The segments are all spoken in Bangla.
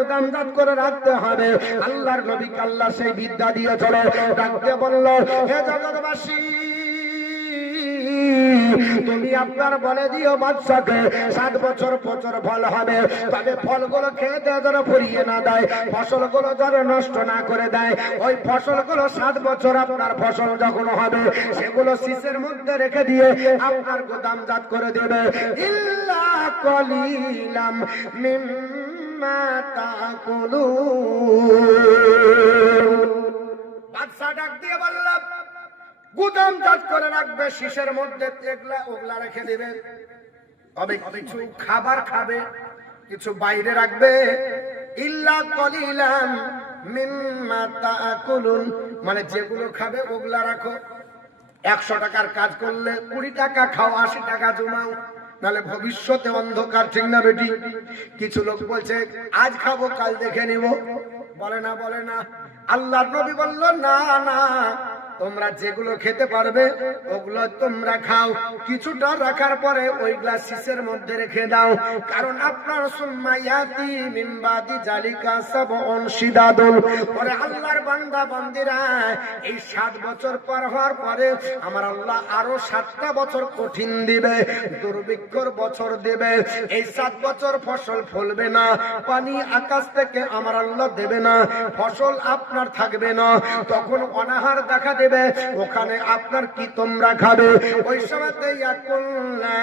গুদামজাত করে রাখতে হবে। আল্লাহর নবীকে আল্লাহ সেই বিদ্যা দিয়ে চলো। ডাকতে বলল, হে জগৎবাসী, তুমি আপনার বলে দিও বাদশাকে 7 বছর বছর ফল হবে, তবে ফলগুলো খেতে যেন ফুরিয়ে না দেয়, ফসলগুলো যেন নষ্ট না করে দেয়। ওই ফসলগুলো 7 বছর আপনার ফসল যখন হবে সেগুলো শীষের মধ্যে রেখে দিয়ে আপনার গোদামজাত করে দেবে। ইল্লা কলিলাম মিম্মা তাকুলুন। বাদশা ডাক দিয়ে বলল, গুদামজাত করে রাখবে, শীষের মধ্যে এগুলা ওগুলা রেখে দেবে, তবে কিছু খাবার খাবে, কিছু বাইরে রাখবে। ইল্লা কলিলাম মিম্মা তাকুলুন, মানে যেগুলো খাবে ওগুলা রাখো। 100 টাকার কাজ করলে 20 টাকা খাও, 80 টাকা জমাও, নাহলে ভবিষ্যতে অন্ধকার, ঠিক না বেটি? কিছু লোক বলছে আজ খাবো কাল দেখে নিব, বলে না বলে না। আল্লাহর নবী বলল, না না, তোমরা যেগুলো খেতে পারবে ওগুলো তোমরা খাও, কিছুটা রাখার পরে ওইগুলা শীষের মধ্যে রেখে দাও। কারণ আপনার সুম্মায়াতি মিন বাদি জালিকা সাবউন শিদাদুন, পরে আল্লাহর বান্দা বান্দিরা এই 7 বছর পার হওয়ার পরে আমার আল্লাহ আরো 7টা বছর কঠিন দিবে, দুর্ভিক্ষর বছর দিবে। এই 7 বছর ফসল ফলবে না, পানি আকাশ থেকে আমার আল্লাহ দেবে না, ফসল আপনার থাকবে না, তখন অনাহার দেখা দেবে। ওখানে আপনার কি তোমরা খাবে? ওই সময়তে ইয়াকুল্লা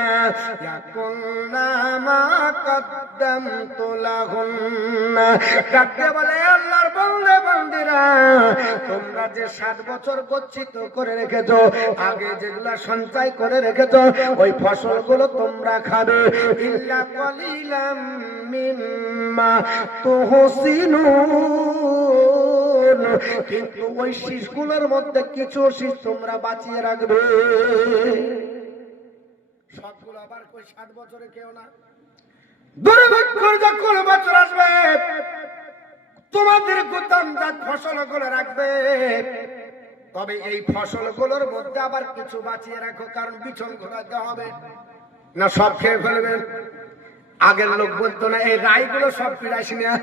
মা কদ্দামতু লাহুন্না, ডাকতে বলে আল্লাহর বান্দা বান্দিরা, তোমরা যে 7 বছর গচ্ছিত করে রেখেছো, আগে যেগুলা সঞ্চয় করে রেখেছো, ওই ফসলগুলো তোমরা খাবে। ইল্লা কলিলাম মিম্মা তুহসিনুন, কিন্তু ওই শীষগুলোর মধ্যে কিছু শীষ তোমরা বাঁচিয়ে রাখবে। সবগুলো আবার কই 7 বছরে কেউ না। দুর্ভিক্ষর যখন বছর আসবে তোমাদের গুদামজাত ফসলগুলো রাখবে, তবে এই ফসলগুলোর মধ্যে আবার কিছু বাঁচিয়ে রাখো, কারণ বিছন ঘোরাতে হবে না, সব খেয়ে ফেলবেন। আগের লোক বলতো না এই রাইগুলো সব ফিরাইস না,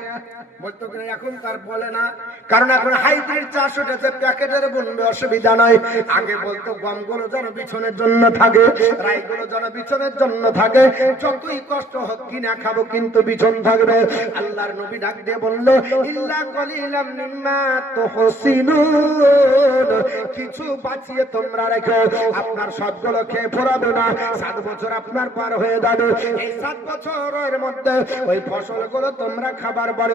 বলতো কিনা? এখন তার বলে না, কারণ এখন হাইব্রিড চাষ উঠেছে, প্যাকেটের বলবে অসুবিধা নয়। আগে বলতো গমগুলো যেন বিছনের জন্য থাকে, রাইগুলো যেন বিছনের জন্য থাকে, যতই কষ্ট হোক কিনা খাবো কিন্তু বিছন থাকবে। আল্লাহর নবী ডাক দিয়ে বলল, ইল্লা কলিলাম মিম্মা তুহসিনুন, কিছু বাঁচিয়ে তোমরা রেখো, আপনার সবগুলো খেয়ে ফোরাবে না। 7 বছর আপনার পার হয়ে যাবে, এই 7 বছরের মধ্যে ওই ফসলগুলো তোমরা খাবার